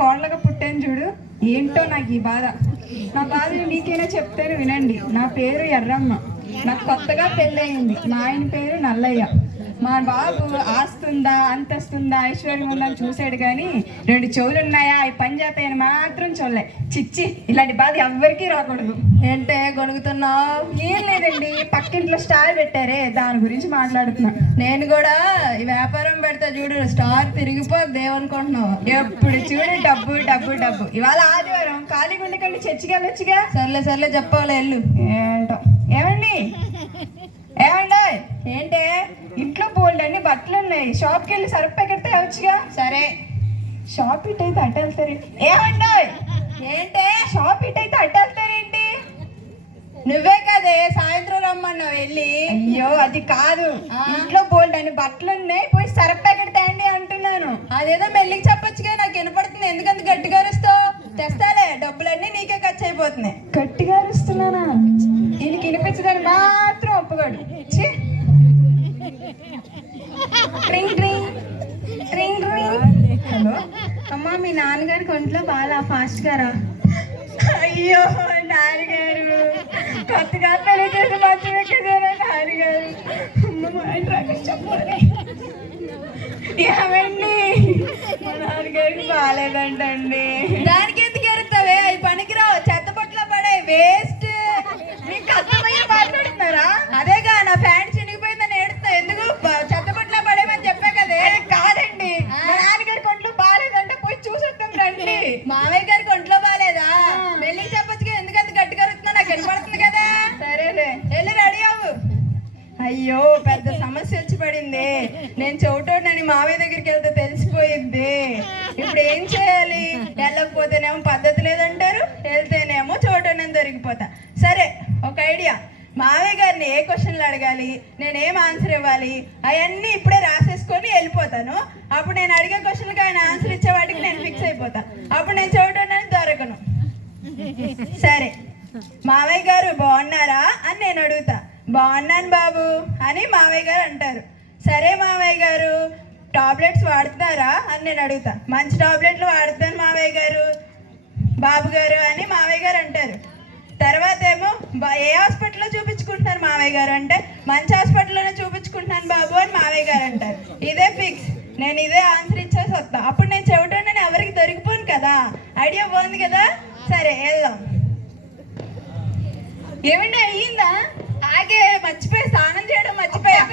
కోళ్ళగా పుట్టాను చూడు. ఏంటో నాకు ఈ బాధ. నా బాధ నీకైనా చెప్తాను వినండి. నా పేరు ఎర్రమ్మ. నాకు కొత్తగా పెళ్ళయింది. మా ఆయన పేరు నల్లయ్య. మా బాబు ఆస్తుందా అంతస్తుందా ఐశ్వర్యం ఉందని చూశాడు, కానీ 2 చెవులు ఉన్నాయా అవి పని చేస్తాయని మాత్రం చూడలే. చిచ్చి, ఇలాంటి బాధ ఎవ్వరికీ రాకూడదు. ఏంటే గొనుగుతున్నావు? ఏం లేదండి, పక్కింట్లో స్టార్ పెట్టారే దాని గురించి మాట్లాడుతున్నా. నేను కూడా ఈ వ్యాపారం పెడతా చూడు, స్టార్ తిరిగిపోద్ది ఏమనుకుంటున్నావు? ఎప్పుడు చూడు డబ్బు డబ్బు డబ్బు. ఇవాళ ఆదివారం ఖాళీగా ఉండకండి, చర్చికి వెళ్ళొచ్చుగా. సర్లే చెప్పవాలి వెళ్ళు. ఏంటో. ఏమండి ఏమండి ఏంటే? ఇంట్లో బోల్డ్ అన్ని బట్టలు ఉన్నాయి, షాప్కి వెళ్ళి సరుకు ప్యాకెట్ తేవచ్చుగా. సరే. షాప్ ఇట్ అయితే అటు వెళ్తారేంటి? ఏమండి ఏంటే? షాప్ ఇట్ అయితే అటు వెళ్తారేంటి? నువ్వే కదే సాయంత్రం రమ్మన్నావు వెళ్ళి. అయ్యో అది కాదు, ఇంట్లో బోల్డ్ అని బట్టలు ఉన్నాయి, పోయి సరుకు ప్యాకెట్ తేండి అంటున్నాను. అదేదో మెల్లికి చెప్పొచ్చుగా, నాకు వినపడుతుంది. ఎందుకంత గట్టిగా అరుస్తావు? తెస్తాలే, డబ్బులన్నీ నీకే ఖర్చు అయిపోతున్నాయి. గట్టిగా అరుస్తున్నానా? దీనికి వినిపించదని మాత్రం ఒప్పుకోడు. హలో అమ్మా, మీ నాన్నగారికి ఒంట్లో బాగా ఫాస్ట్ గారా? అయ్యో నాన్నగారు కొత్తగా పెళ్లి చేసి మంచి వ్యక్తిదేనా నాన్నగారు? చెప్పండి. ఏమండి మా నాన్నగారికి బాగాలేదంటండి. దానికి ఎందుకు ఎరుతావే? అవి పనికిరావు, చెత్త పట్ల పడే, వేస్ట్. మీకు అర్థమయ్యే మాట్లాడుతున్నారా? అదేగా నా ప్యాంట్ చినిగిపోయిందని ఏడుస్తా. ఎందుకు? చెత్త పట్ల పడేమని చెప్పా కదే. కాదండి, మా నాన్నగారికి ఒంట్లో బాగాలేదంటే పోయి చూసొద్దాం రండి. మామయ్య గారికి ఒంట్లో బాగాలేదా? వెళ్ళి చెప్పొచ్చుగా, ఎందుకంత గట్టిగా అరుతున్నా? నాకు వినపడుతుంది కదా. సరేలే, వెళ్ళి రెడీ అవ్వు. అయ్యో, పెద్ద సమస్య వచ్చి పడింది. నేను చెవిటోడినని మామయ్య దగ్గరికి వెళ్తే తెలిసిపోయింది. ఇప్పుడు ఏం చేయాలి? వెళ్ళకపోతేనేమో పద్ధతి లేదంటారు, వెళ్తేనేమో చోటోనని దొరికిపోతా. సరే, ఒక ఐడియా. మామయ్య గారిని ఏ క్వశ్చన్లు అడగాలి, నేనేం ఆన్సర్ ఇవ్వాలి, అవన్నీ ఇప్పుడే రాసేసుకొని వెళ్ళిపోతాను. అప్పుడు నేను అడిగే క్వశ్చన్కి ఆయన ఆన్సర్ ఇచ్చే వాటికి నేను ఫిక్స్ అయిపోతా. అప్పుడు నేను చోటోనని దొరకను. సరే, మామయ్య గారు బాగున్నారా అని నేను అడుగుతా. బాగున్నాను బాబు అని మామయ్య గారు అంటారు. సరే మామయ్య గారు, టాబ్లెట్స్ వాడుతున్నారా అని నేను అడుగుతా. మంచి టాబ్లెట్లు వాడుతాను మామయ్య గారు బాబు గారు అని మామయ్య గారు అంటారు. తర్వాత ఏమో ఏ హాస్పిటల్లో చూపించుకుంటున్నారు మామయ్య గారు అంటే, మంచి హాస్పిటల్లోనే చూపించుకుంటున్నాను బాబు అని మామయ్య గారు అంటారు. ఇదే ఫిక్స్, నేను ఇదే ఆన్సర్ ఇచ్చేసి వస్తా. అప్పుడు నేను చెవిటోనని ఎవరికి దొరికిపోను కదా. ఐడియా బాగుంది కదా. సరే వెళ్దాం. ఏమండి అయ్యిందా? ఆగే, మర్చిపోయి స్నానం చేయడం మర్చిపోయా.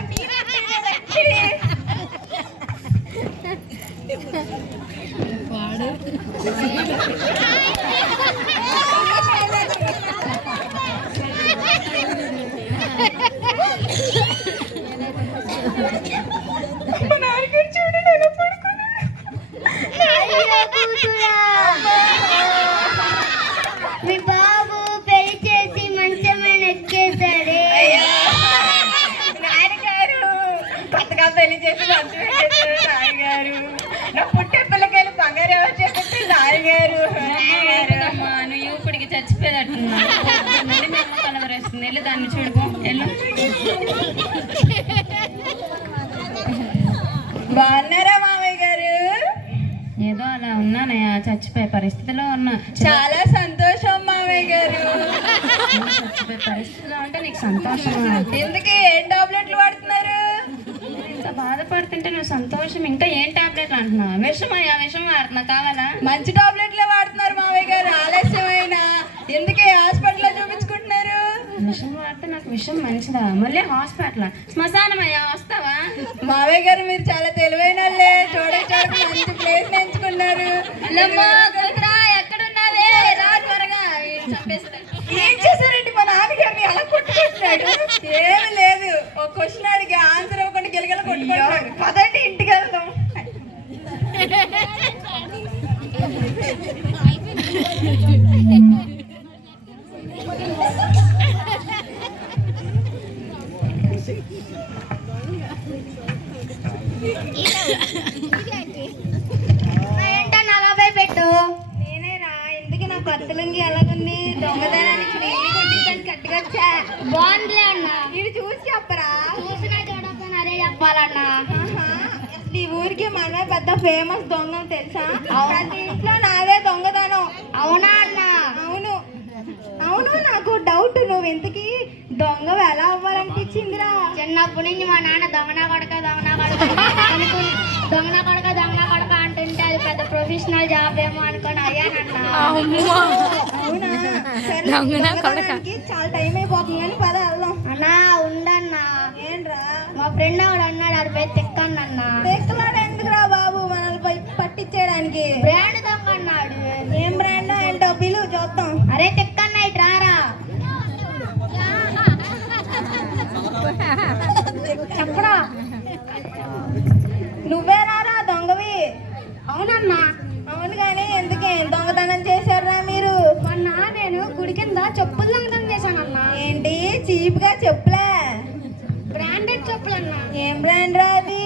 మా నాన్నగారు చూడండి ఎలా పడుకున్నారు. మీ బాబు పెళ్లి చేసి మంచమే ఎక్కేశాడే. నాన్నగారు కొత్తగా పెళ్లి చేసి మంచి వ్యక్తిదేనా నాన్నగారు? నా పుట్టే పిల్లకాయలు బంగారు ఎవరు చేస్తే నాన్నగారు. నువ్వు ఇప్పటికి చచ్చిపోయేటట్టున్నా కలవరేస్తుంది. వెళ్ళి దాన్ని చూడుకో వెళ్ళు. బాగున్నారా మామయ్య గారు? ఏదో అలా ఉన్నానయ్యా, చచ్చిపోయే పరిస్థితిలో ఉన్నా. చాలా సంతోషం మామయ్య గారు. చచ్చిపోయే పరిస్థితిలో ఉంటే నీకు సంతోషమా? ఎందుకు? ఏం టాబ్లెట్లు వాడుతున్నారు? ఇంత బాధపడుతుంటే నువ్వు సంతోషం ఇంకా ఏం టాబ్లెట్లు అంటున్నావు? విషమయ్యా, విషం వాడుతున్నా, కావాలా? మంచి టాబ్లెట్లే వాడుతున్నారు మామయ్య గారు. ఆలస్యమైనా ఎందుకే హాస్పిటల్లో చూపించుకుంటున్నారు? విషం వాడితే నాకు విషం మంచిదా? మళ్ళీ హాస్పిటల్ శ్మశానం అయ్యా, వస్తావా? మామయ్య గారు మీరు చాలా తెలివైన వాళ్ళే. చూడడానికి మంచి ప్లేస్ ఎంచుకున్నారు. ఎక్కడున్నావే? రా త్వరగా, చంపేస్తా. ఏం చేశారండి మా నాన్నగారిని అలా కొట్టుకుంటున్నాడు? ఏమి లేదు, ఒక క్వశ్చన్ అడిగి ఆన్సర్ ఇవ్వకుండా గిలగల కొట్టుకుంటున్నాడు. పదండి ఇంటికి వెళ్దాం. ఏంటో 40 పెట్టు. నేనేరా? ఎందుకు నా కొత్త లుంగి ఎలాగుంది? దొంగతనానికి నేను కొట్టిందని కట్టుకొచ్చా. బాగుందిలే అన్న. ఇది చూసి చెప్పరా? చూసినా చూడకపోయినా అదే చెప్పాలన్నా. ఈ ఊరికి మన పెద్ద ఫేమస్ దొంగ తెలుసా? ప్రతి ఇంట్లో నా అప్పటి నుంచి మా నాన్న దొంగన కొడక అంటుంటే అది పెద్ద ప్రొఫెషనల్ జాబ్ ఏమో అనుకొని అయ్యానన్నా. అవునా? సరే, దొంగతనానికి చాలా టైం అయిపోతుంది కానీ పద వెళ్దాం. అన్నా ఉండన్నా. ఏంట్రా మా ఫ్రెండ్ ఒకడు అన్నాడు అది పోయి తెక్కన్నా. తెక్కలాడు ఎందుకురా బాబు, మనల్ని పట్టించేయడానికి. బ్రాండ్ దొంగ అన్నాడు. ఏం బ్రాండ్ ఏంటో పిలువు చూద్దాం. అరే తెక్కన్నా ఇటు రారా. చెప్పరా. నువ్వే రారా దొంగవి? అవునన్నా. అవును కానీ ఎందుకే దొంగతనం చేశారా మీరు? మొన్న నేను గుడి కింద చెప్పులు దొంగతనం చేశానన్నా. ఏంటి చీప్ గా చెప్పులే? బ్రాండెడ్ చెప్పులన్నా. ఏం బ్రాండ్ రా అది?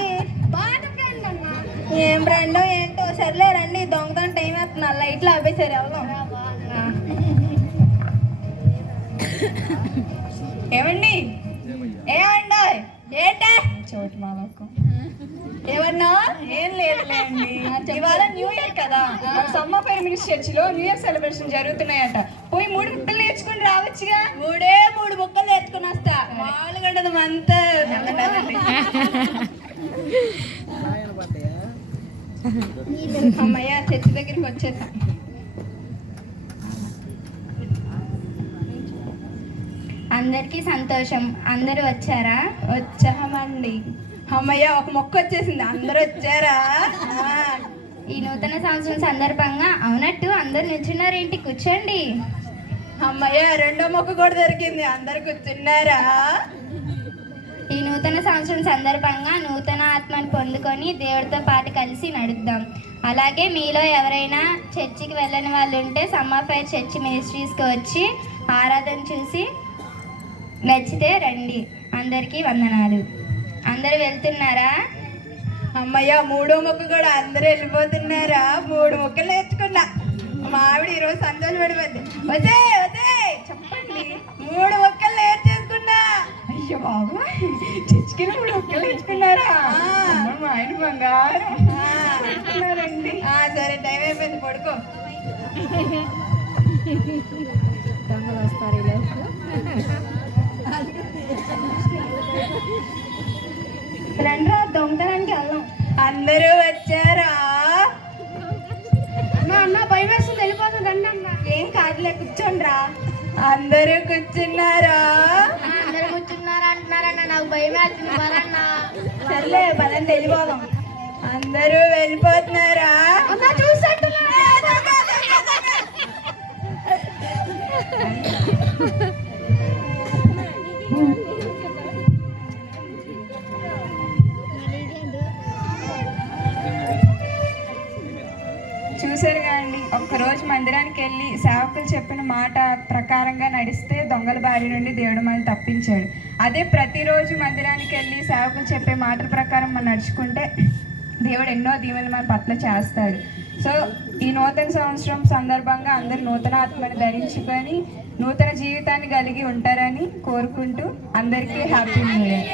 బాట బ్రాండ్ అన్నా. ఏం బ్రాండో ఏంటో. సర్లే రండి, దొంగతనం టైం అవుతున్నా. లైట్లు ఆపేసారు వెళ్దాం. ఏమండి ఏమండో ఏంటే చోటు మాలకు ఏమన్నా? ఏం లేదులేండి, ఇవాళ న్యూ ఇయర్ కదా. సమ్మ ఫెమినిస్ట్ చర్చిలో న్యూ ఇయర్ సెలబ్రేషన్ జరుగుతున్నాయట. పోయి 3 ముక్కలు నేర్చుకుని రావచ్చుగా. 3 ముక్కలు నేర్చుకుని వస్తా. మామూలుగా ఉండదు మనతో. అమ్మయ్య చర్చి దగ్గరికి వచ్చేసా. అందరికీ సంతోషం. అందరూ వచ్చారా? వచ్చామండి. అమ్మయ్య ఒక మొక్క వచ్చేసింది. అందరూ వచ్చారా? ఈ నూతన సంవత్సరం సందర్భంగా అవునట్టు అందరు నిల్చున్నారు ఏంటి? కూర్చోండి. అమ్మయ్య రెండో మొక్క కూడా దొరికింది. అందరు కూర్చున్నారా? ఈ నూతన సంవత్సరం సందర్భంగా నూతన ఆత్మను పొందుకొని దేవుడితో పాటు కలిసి నడుద్దాం. అలాగే మీలో ఎవరైనా చర్చికి వెళ్ళని వాళ్ళు ఉంటే సమ్మర్ ఫైర్ చర్చి మినిస్ట్రీస్కి వచ్చి ఆరాధన చూసి నచ్చితే రండి. అందరికీ వందనాలు. అందరూ వెళ్తున్నారా? అమ్మయ్య 3వ మొక్క కూడా అందరూ వెళ్ళిపోతున్నారా? 3 మొక్కలు నేర్చుకున్నా. మా ఆవిడ ఈరోజు సంతోషపడిపోద్ది. వచ్చే చెప్పండి, 3 మొక్కలు నేర్చేసుకున్నా. అయ్యో బాబు, చర్చికి 3 ముక్కలు నేర్చుకున్నారా? మా ఆయన బంగారం. నేర్చుకున్నారండి. సరే టైం అయిపోయింది, పడుకో. దొంగలు వస్తారు ఇలా. రండ్రా దొంగతనానికి వెళ్దాం. అందరూ వచ్చారా? అన్న భయం వేస్తుంది, వెళ్ళిపోతుంది. రండి అన్న. ఏం కాదులే, కూర్చోండ్రా. అందరూ కూర్చున్నారా? అందరూ కూర్చున్నారా అంటున్నారన్న. నాకు భయం వేస్తుంది. పదన్నా. సర్లే పదండి వెళ్ళిపోదాం. అందరూ వెళ్ళిపోతున్నారా? చూసారు కదండి, ఒక్కరోజు మందిరానికి వెళ్ళి సేవకులు చెప్పిన మాట ప్రకారంగా నడిస్తే దొంగల బారి నుండి దేవుడు మనల్ని తప్పించాడు. అదే ప్రతిరోజు మందిరానికి వెళ్ళి సేవకులు చెప్పే మాటల ప్రకారం మనం నడుచుకుంటే దేవుడు ఎన్నో దీవెనలు మన పట్ల చేస్తాడు. సో ఈ నూతన సంవత్సరం సందర్భంగా అందరూ నూతన ఆత్మని ధరించుకొని నూతన జీవితాన్ని కలిగి ఉంటారని కోరుకుంటూ అందరికీ హ్యాపీ న్యూ ఇయర్.